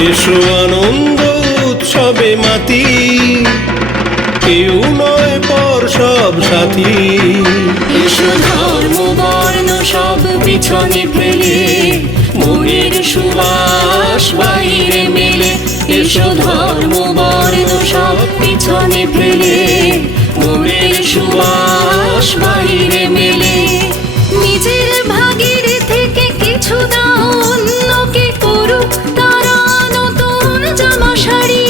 এসো আনন্দ উৎসবে মাতি, কেউ নয় পর সব সাথী। এসো ধর্ম বর্ণ সব পিছনে ফেলে, মনের সুবাস বাইরে মেলে। এসো ধর্ম বর্ণ সব পিছনে ফেলে, মনের সুবাস বাইরে মেলে। নিজের ভাগের থেকে কিছু দাও অন্যকে, করুক তারা নতুন জামা শাড়ি।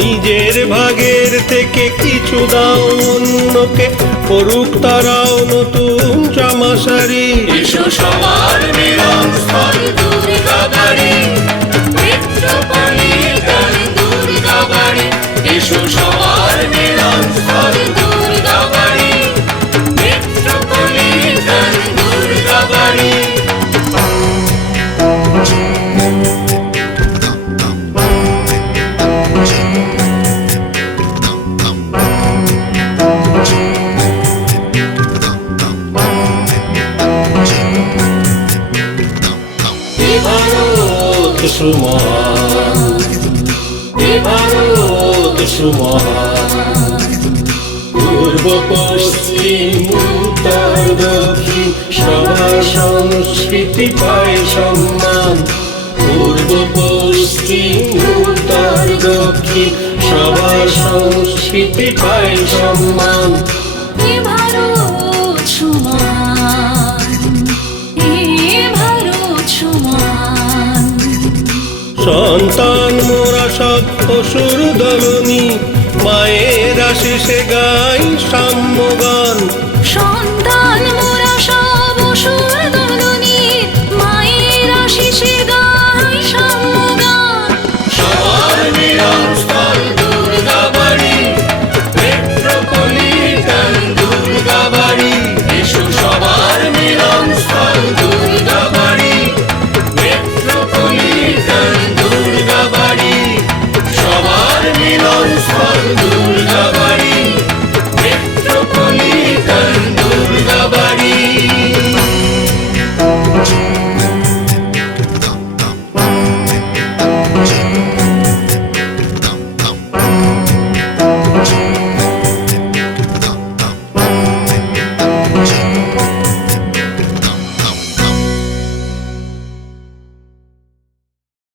নিজের ভাগের থেকে কিছু দাও অন্যকে, করুক তারাও নতুন জামা শাড়ি। এসো সবার মিলন স্থল দুর্গা বাড়ি, নেত্রকোণের গান দুর্গা বাড়ি। এসো সবার মিলন স্থল দুর্গা বাড়ি, নেত্রকোণের গান দুর্গা বাড়ি। ভারত সুমহান, ভারত সুমহান। পূর্ব পশ্চিম উত্তর দক্ষিণ সবার সংস্কৃতি পায় সম্মান। পূর্ব পশ্চিম উত্তর দক্ষিণ সবার সংস্কৃতি পায় সম্মান। এ ভারত সমান, এ ভারত সমান। সন্তান মোরা সব অসুর দলনী, মায়ের আশিসে গাই সাম্যগান। সন্তান